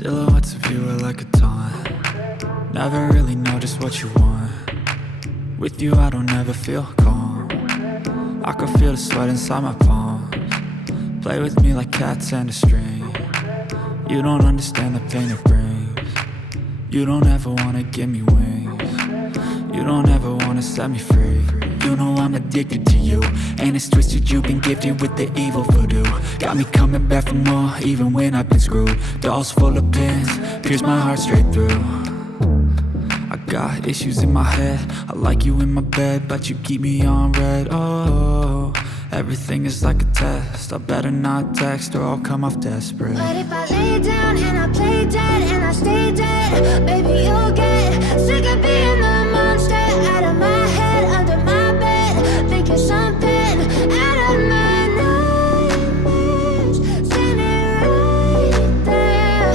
Silhouettes of you are like a taunt. Never really know just what you want. With you I don't ever feel calm. I can feel the sweat inside my palms. Play with me like cats and a string. You don't understand the pain it brings. You don't ever wanna give me wings. You don't ever wanna set me free. You know I'm addicted to you, and it's twisted, you've been gifted with the evil voodoo. Got me coming back for more, even when I've been screwed. Dolls full of pins, pierce my heart straight through. I got issues in my head, I like you in my bed, but you keep me on red. Oh, everything is like a test, I better not text or I'll come off desperate. But if I lay down and I play dead and I stay dead, baby you'll get sick of being the monster out of my head, under my bed, thinking something out of my nightmares, standing right there.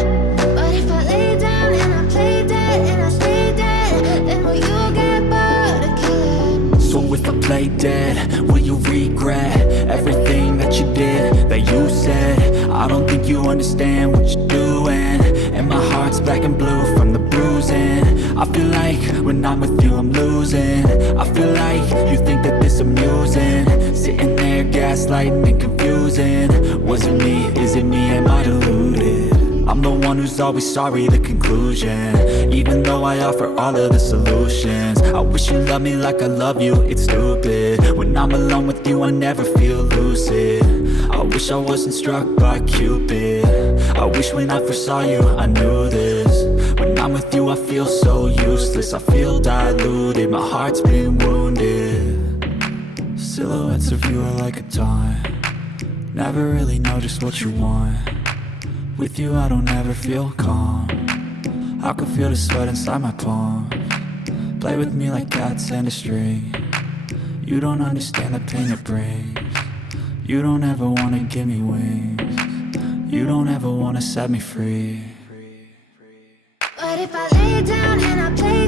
But if I lay down and I play dead and I stay dead, then will you get bored of killing? So if I play dead, will you regret everything that you did, that you said? I don't think you understand what you're doing, and my heart's black and blue from the bruising. I feel like when I'm with you I'm losing. I feel like you think that this amusing, sitting there gaslighting and confusing. Was it me? Is it me? Am I deluded? I'm the one who's always sorry, the conclusion, even though I offer all of the solutions. I wish you loved me like I love you, it's stupid. When I'm alone with you I never feel lucid. I wish I wasn't struck by Cupid. I wish when I first saw you I knew this. When I'm with you I feel so useless, I feel diluted, my heart's been wounded. Silhouettes of you are like a taunt. Never really know just what you want. With you I don't ever feel calm. I can feel the sweat inside my palms. Play with me like cats and a string. You don't understand the pain it brings. You don't ever wanna give me wings. You don't ever wanna set me free. But if I lay down and I play